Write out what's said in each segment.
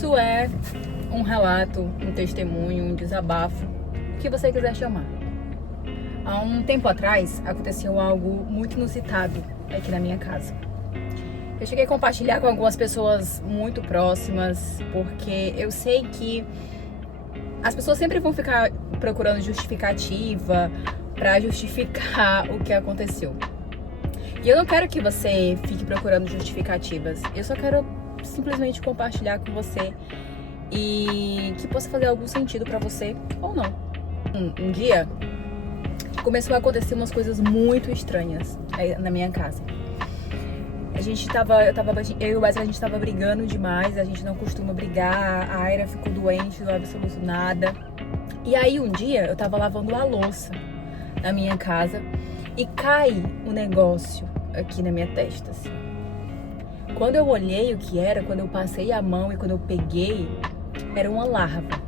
Isso é um relato, um testemunho, um desabafo, o que você quiser chamar. Há um tempo atrás, aconteceu algo muito inusitado aqui na minha casa. Eu cheguei a compartilhar com algumas pessoas muito próximas, porque eu sei que as pessoas sempre vão ficar procurando justificativa para justificar o que aconteceu. E eu não quero que você fique procurando justificativas. Eu só quero simplesmente compartilhar com você e que possa fazer algum sentido para você ou não. Um dia começou a acontecer umas coisas muito estranhas aí na minha casa. Eu e o Wesley, a gente tava brigando demais, a gente não costuma brigar, a Aira ficou doente, não absoluto nada. E aí um dia eu tava lavando a louça na minha casa e cai um negócio aqui na minha testa, assim. Quando eu olhei o que era, quando eu passei a mão e quando eu peguei, era uma larva.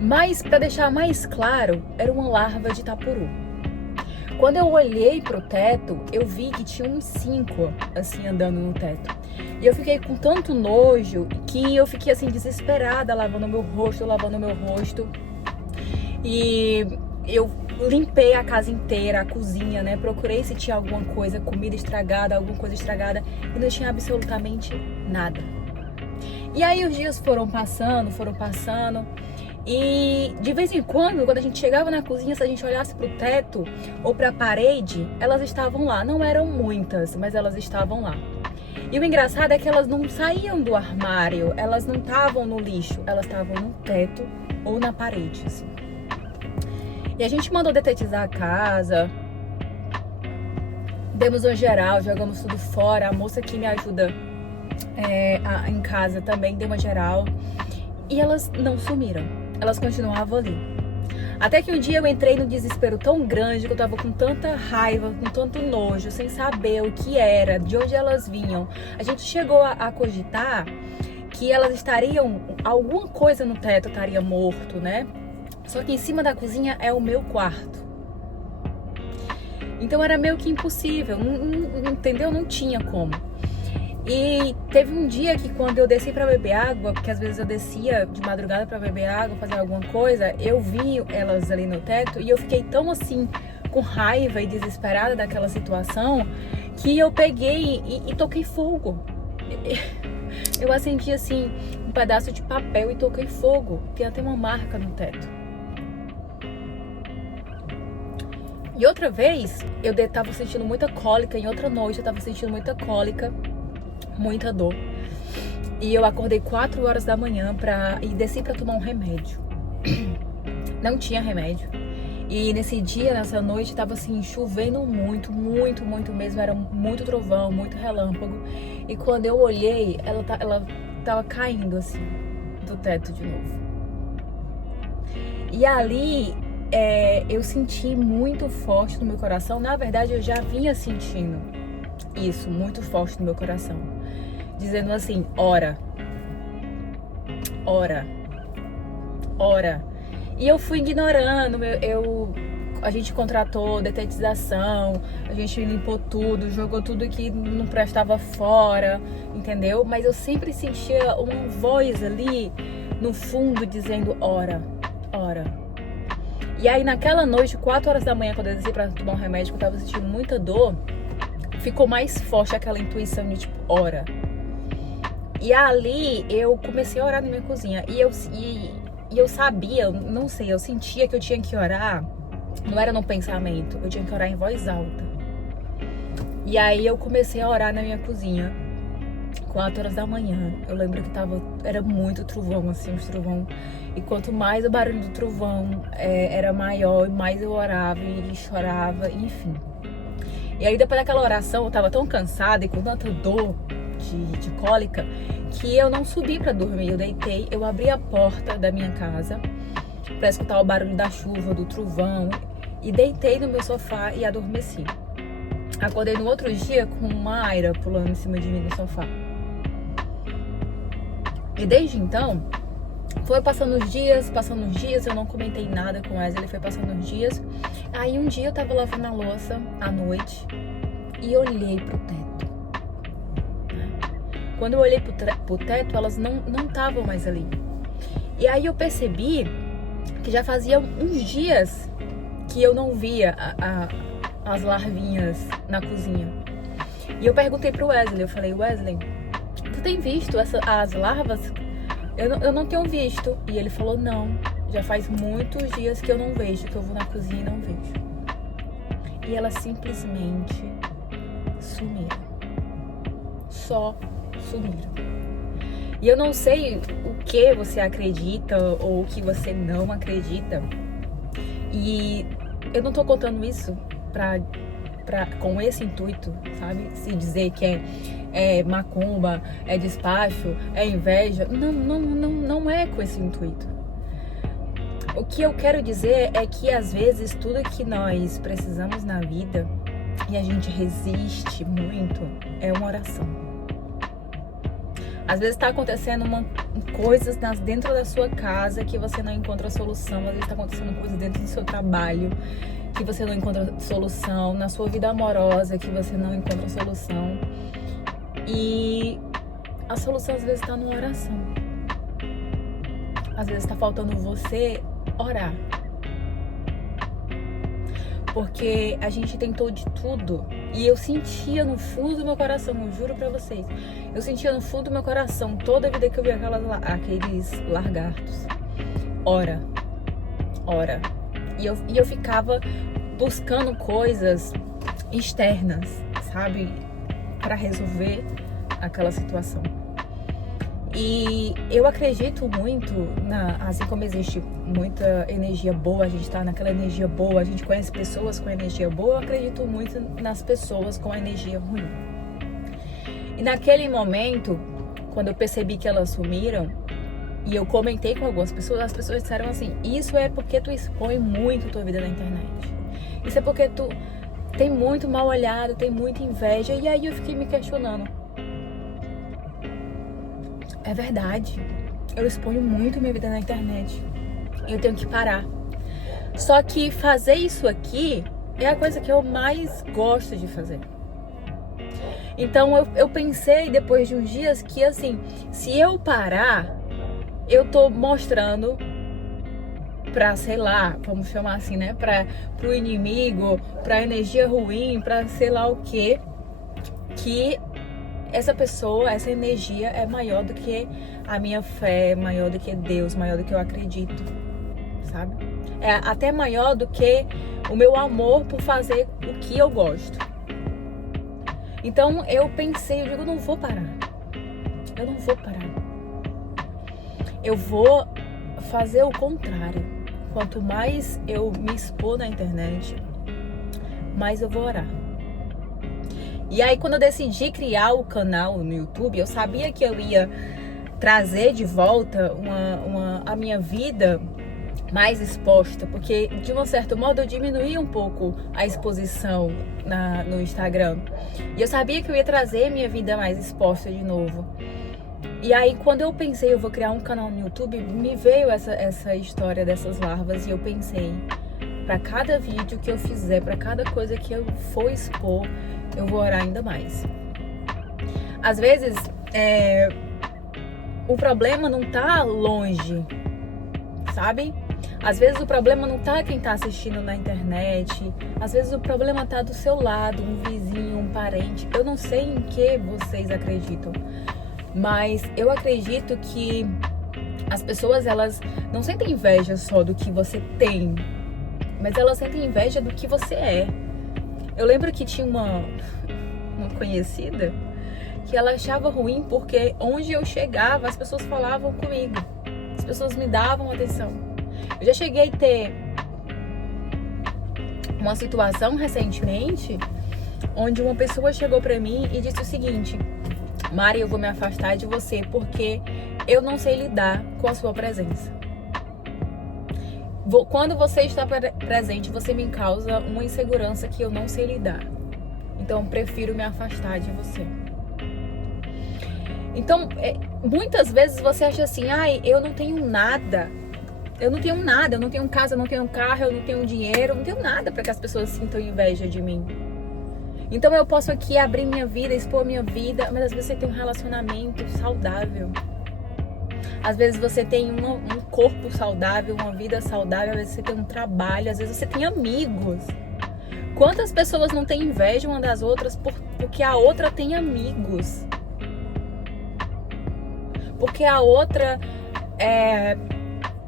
Mas, para deixar mais claro, era uma larva de tapuru. Quando eu olhei pro teto, eu vi que tinha uns 5, assim, andando no teto. E eu fiquei com tanto nojo que eu fiquei, assim, desesperada, lavando meu rosto. E eu limpei a casa inteira, a cozinha, né? Procurei se tinha alguma coisa, comida estragada, alguma coisa estragada. E não tinha absolutamente nada. E aí os dias foram passando. E de vez em quando a gente chegava na cozinha, se a gente olhasse pro teto ou pra parede, elas estavam lá. Não eram muitas, mas elas estavam lá. E o engraçado é que elas não saíam do armário, elas não estavam no lixo, elas estavam no teto ou na parede, assim. E a gente mandou detetizar a casa, demos uma geral, jogamos tudo fora. A moça que me ajuda em casa também deu uma geral. E elas não sumiram, elas continuavam ali. Até que um dia eu entrei no desespero tão grande, que eu tava com tanta raiva, com tanto nojo, sem saber o que era, de onde elas vinham. A gente chegou a cogitar que elas estariam, alguma coisa no teto estaria morto, né? Só que em cima da cozinha é o meu quarto. Então era meio que impossível, entendeu? Não tinha como. E teve um dia que quando eu desci pra beber água, porque às vezes eu descia de madrugada pra beber água, fazer alguma coisa, eu vi elas ali no teto e eu fiquei tão assim, com raiva e desesperada daquela situação, que eu peguei e toquei fogo. Eu acendi assim, um pedaço de papel e toquei fogo. Tem até uma marca no teto. E outra vez, eu tava sentindo muita cólica, em outra noite eu tava sentindo muita cólica, muita dor. E eu acordei 4 horas da manhã e desci pra tomar um remédio. Não tinha remédio. E nesse dia, nessa noite, tava assim, chovendo muito mesmo. Era muito trovão, muito relâmpago. E quando eu olhei, ela tava caindo assim, do teto de novo. E ali, eu senti muito forte no meu coração. Na verdade, eu já vinha sentindo isso muito forte no meu coração, dizendo assim: ora, ora, ora. E eu fui ignorando. A gente contratou detetização, a gente limpou tudo, jogou tudo que não prestava fora, entendeu? Mas eu sempre sentia uma voz ali no fundo dizendo: ora, ora. E aí naquela noite, 4 horas da manhã, quando eu desci pra tomar um remédio, que eu tava sentindo muita dor, ficou mais forte aquela intuição de tipo, ora. E ali eu comecei a orar na minha cozinha. E eu sabia, não sei, eu sentia que eu tinha que orar. Não era no pensamento, eu tinha que orar em voz alta. E aí eu comecei a orar na minha cozinha, 4 horas da manhã. Eu lembro que era muito trovão, assim, uns trovão. E quanto mais o barulho do trovão era maior, mais eu orava e chorava, enfim. E aí depois daquela oração eu tava tão cansada e com tanta dor de cólica que eu não subi pra dormir. Eu deitei, eu abri a porta da minha casa pra escutar o barulho da chuva, do trovão, e deitei no meu sofá e adormeci. Acordei no outro dia com uma Aira pulando em cima de mim no sofá. E desde então, foi passando os dias, eu não comentei nada com o Wesley, ele foi passando os dias. Aí um dia eu tava lavando a louça à noite e olhei pro teto, né? Quando eu olhei pro teto, elas não estavam mais ali. E aí eu percebi que já fazia uns dias que eu não via as larvinhas na cozinha. E eu perguntei pro Wesley, eu falei, Wesley, tu tem visto as larvas? Eu não tenho visto. E ele falou, não, já faz muitos dias que eu não vejo, que eu vou na cozinha e não vejo. E elas simplesmente sumiram. Só sumiram. E eu não sei o que você acredita ou o que você não acredita. E eu não tô contando isso com esse intuito, sabe? Se dizer que é macumba, é despacho, é inveja. Não é com esse intuito. O que eu quero dizer é que às vezes tudo que nós precisamos na vida e a gente resiste muito é uma oração. Às vezes está acontecendo coisas dentro da sua casa que você não encontra solução. Às vezes está acontecendo coisas dentro do seu trabalho que você não encontra solução. Na sua vida amorosa que você não encontra solução. E a solução às vezes está numa oração. Às vezes está faltando você orar. Porque a gente tentou de tudo. E eu sentia no fundo do meu coração, eu juro pra vocês. Eu sentia no fundo do meu coração, toda a vida que eu via aqueles lagartos. Ora. E eu ficava buscando coisas externas, sabe? Pra resolver aquela situação. E eu acredito muito, assim como existe muita energia boa, a gente tá naquela energia boa, a gente conhece pessoas com energia boa, eu acredito muito nas pessoas com energia ruim. E naquele momento, quando eu percebi que elas sumiram, e eu comentei com algumas pessoas, as pessoas disseram assim, isso é porque tu expõe muito tua vida na internet. Isso é porque tu tem muito mal olhado, tem muita inveja. E aí eu fiquei me questionando. É verdade, eu exponho muito minha vida na internet. Eu tenho que parar. Só que fazer isso aqui é a coisa que eu mais gosto de fazer. Então eu pensei depois de uns dias que assim, se eu parar, eu tô mostrando pra, sei lá, vamos chamar assim, né? Pro inimigo, pra energia ruim, pra sei lá o quê, que essa pessoa, essa energia é maior do que a minha fé, maior do que Deus, maior do que eu acredito, sabe? É até maior do que o meu amor por fazer o que eu gosto. Então eu pensei, eu digo, eu não vou parar. Eu não vou parar. Eu vou fazer o contrário. Quanto mais eu me expor na internet, mais eu vou orar. E aí quando eu decidi criar o canal no YouTube, eu sabia que eu ia trazer de volta a minha vida mais exposta, porque de um certo modo eu diminuí um pouco a exposição no Instagram. E eu sabia que eu ia trazer minha vida mais exposta de novo. E aí quando eu pensei, eu vou criar um canal no YouTube, me veio essa história dessas larvas e eu pensei, para cada vídeo que eu fizer, para cada coisa que eu for expor, eu vou orar ainda mais. Às vezes, o problema não tá longe, sabe? Às vezes o problema não tá quem tá assistindo na internet. Às vezes o problema tá do seu lado, um vizinho, um parente. Eu não sei em que vocês acreditam, mas eu acredito que as pessoas, elas não sentem inveja só do que você tem, mas elas sentem inveja do que você é. Eu lembro que tinha uma conhecida que ela achava ruim porque onde eu chegava as pessoas falavam comigo, as pessoas me davam atenção. Eu já cheguei a ter uma situação recentemente onde uma pessoa chegou pra mim e disse o seguinte: Mari, eu vou me afastar de você porque eu não sei lidar com a sua presença. Quando você está presente, você me causa uma insegurança que eu não sei lidar. Então, eu prefiro me afastar de você. Então, muitas vezes você acha assim, ai, eu não tenho nada. Eu não tenho nada, eu não tenho casa, eu não tenho carro, eu não tenho dinheiro, eu não tenho nada para que as pessoas sintam inveja de mim. Então eu posso aqui abrir minha vida, expor minha vida, mas às vezes você tem um relacionamento saudável. Às vezes você tem um corpo saudável, uma vida saudável, às vezes você tem um trabalho, às vezes você tem amigos. Quantas pessoas não têm inveja uma das outras porque a outra tem amigos? Porque a outra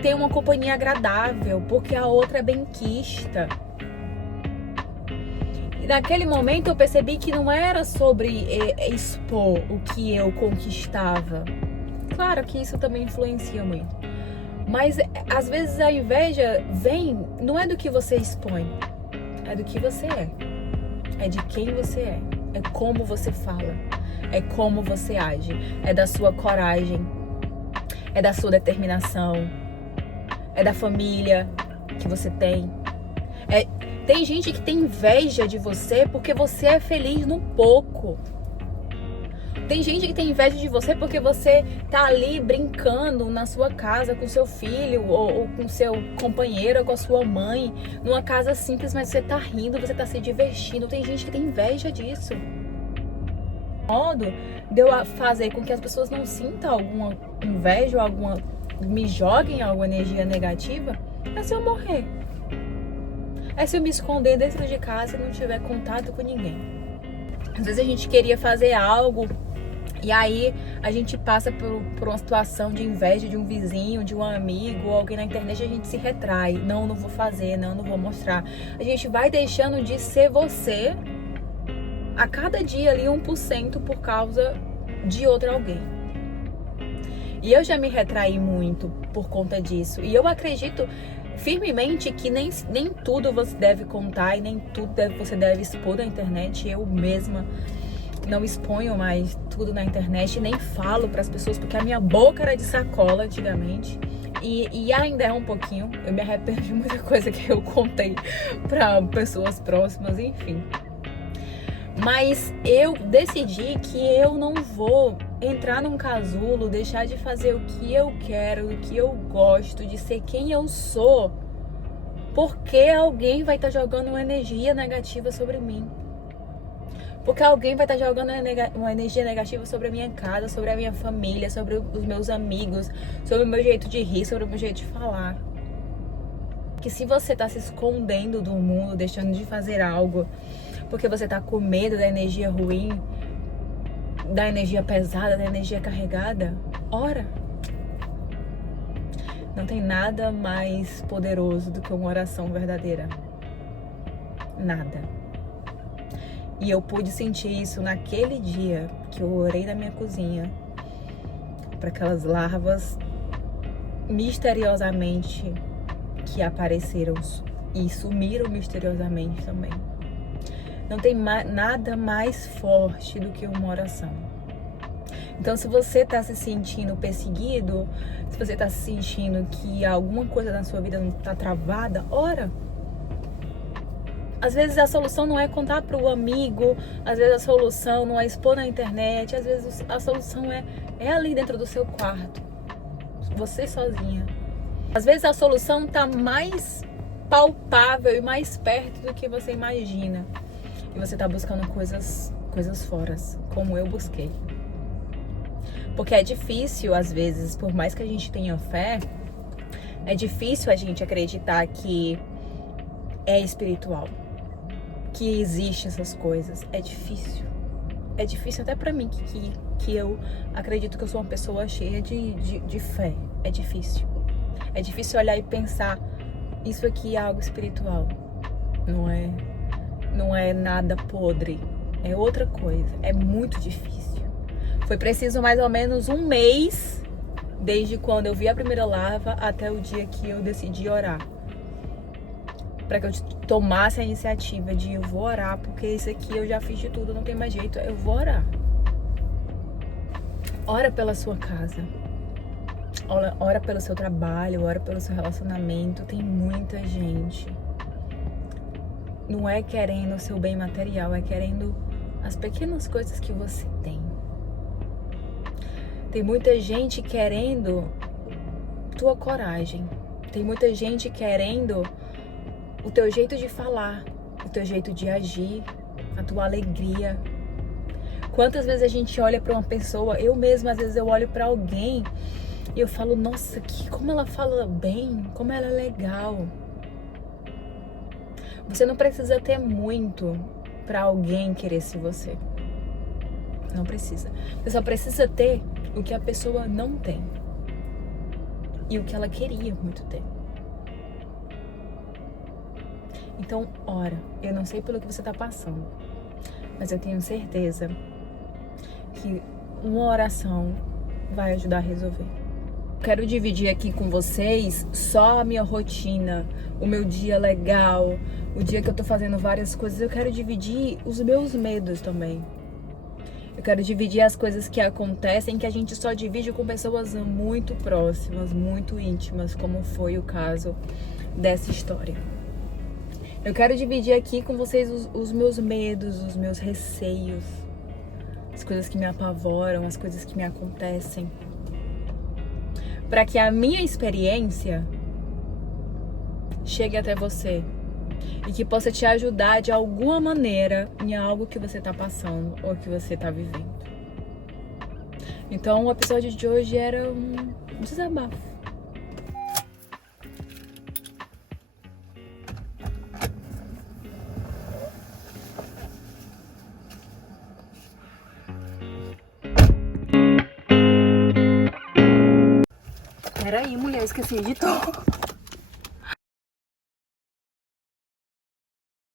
tem uma companhia agradável, porque a outra é benquista. E naquele momento eu percebi que não era sobre expor o que eu conquistava. Claro que isso também influencia muito. Mas às vezes a inveja vem, não é do que você expõe, é do que você é. É de quem você é. É como você fala. É como você age. É da sua coragem. É da sua determinação. É da família que você tem. Tem gente que tem inveja de você porque você é feliz no pouco. Tem gente que tem inveja de você porque você tá ali brincando na sua casa com seu filho ou com seu companheiro ou com a sua mãe, numa casa simples, mas você tá rindo, você tá se divertindo. Tem gente que tem inveja disso. O modo de eu fazer com que as pessoas não sintam alguma inveja ou me joguem alguma energia negativa é se eu morrer. É se eu me esconder dentro de casa e não tiver contato com ninguém. Às vezes a gente queria fazer algo e aí a gente passa por uma situação de inveja de um vizinho, de um amigo, ou alguém na internet, a gente se retrai. Não vou fazer, não vou mostrar. A gente vai deixando de ser você a cada dia ali 1% por causa de outro alguém. E eu já me retraí muito por conta disso. E eu acredito firmemente que nem tudo você deve contar e nem tudo você deve expor na internet. Eu mesma não exponho mais tudo na internet, nem falo para as pessoas, porque a minha boca era de sacola antigamente e ainda é um pouquinho. Eu me arrependo de muita coisa que eu contei para pessoas próximas, enfim. Mas eu decidi que eu não vou entrar num casulo, deixar de fazer o que eu quero, o que eu gosto, de ser quem eu sou, porque alguém vai estar jogando uma energia negativa sobre mim. Porque alguém vai estar jogando uma energia negativa sobre a minha casa, sobre a minha família, sobre os meus amigos, sobre o meu jeito de rir, sobre o meu jeito de falar. Que se você está se escondendo do mundo, deixando de fazer algo, porque você está com medo da energia ruim, da energia pesada, da energia carregada, ora. Não tem nada mais poderoso do que uma oração verdadeira. Nada. E eu pude sentir isso naquele dia que eu orei na minha cozinha para aquelas larvas misteriosamente que apareceram e sumiram misteriosamente também. Não tem nada mais forte do que uma oração. Então, se você está se sentindo perseguido, se você está se sentindo que alguma coisa na sua vida não está travada, ora. Às vezes a solução não é contar para o amigo, às vezes a solução não é expor na internet, às vezes a solução é ali dentro do seu quarto, você sozinha. Às vezes a solução está mais palpável e mais perto do que você imagina. E você está buscando coisas fora, como eu busquei. Porque é difícil, às vezes, por mais que a gente tenha fé, é difícil a gente acreditar que é espiritual, que existem essas coisas. É difícil. É difícil até pra mim, que eu acredito que eu sou uma pessoa cheia de fé. É difícil. É difícil olhar e pensar, isso aqui é algo espiritual. Não é nada podre. É outra coisa. É muito difícil. Foi preciso mais ou menos 1 mês, desde quando eu vi a primeira larva até o dia que eu decidi orar. Para que eu tomasse a iniciativa de eu vou orar, porque isso aqui eu já fiz de tudo, não tem mais jeito, eu vou orar. Ora pela sua casa, ora pelo seu trabalho, ora pelo seu relacionamento. Tem muita gente, não é querendo o seu bem material, é querendo as pequenas coisas que você tem. Tem muita gente querendo tua coragem, tem muita gente querendo o teu jeito de falar, o teu jeito de agir, a tua alegria. Quantas vezes a gente olha pra uma pessoa, eu mesma às vezes eu olho pra alguém e eu falo, nossa, como ela fala bem, como ela é legal. Você não precisa ter muito pra alguém querer se você. Não precisa. Você só precisa ter o que a pessoa não tem. E o que ela queria muito ter. Então, ora, eu não sei pelo que você tá passando, mas eu tenho certeza que uma oração vai ajudar a resolver. Quero dividir aqui com vocês só a minha rotina, o meu dia legal, o dia que eu tô fazendo várias coisas. Eu quero dividir os meus medos também. Eu quero dividir as coisas que acontecem, que a gente só divide com pessoas muito próximas, muito íntimas, como foi o caso dessa história. Eu quero dividir aqui com vocês os meus medos, os meus receios, as coisas que me apavoram, as coisas que me acontecem, para que a minha experiência chegue até você e que possa te ajudar de alguma maneira em algo que você está passando ou que você está vivendo. Então, o episódio de hoje era um desabafo. Peraí, mulher, esqueci de editor.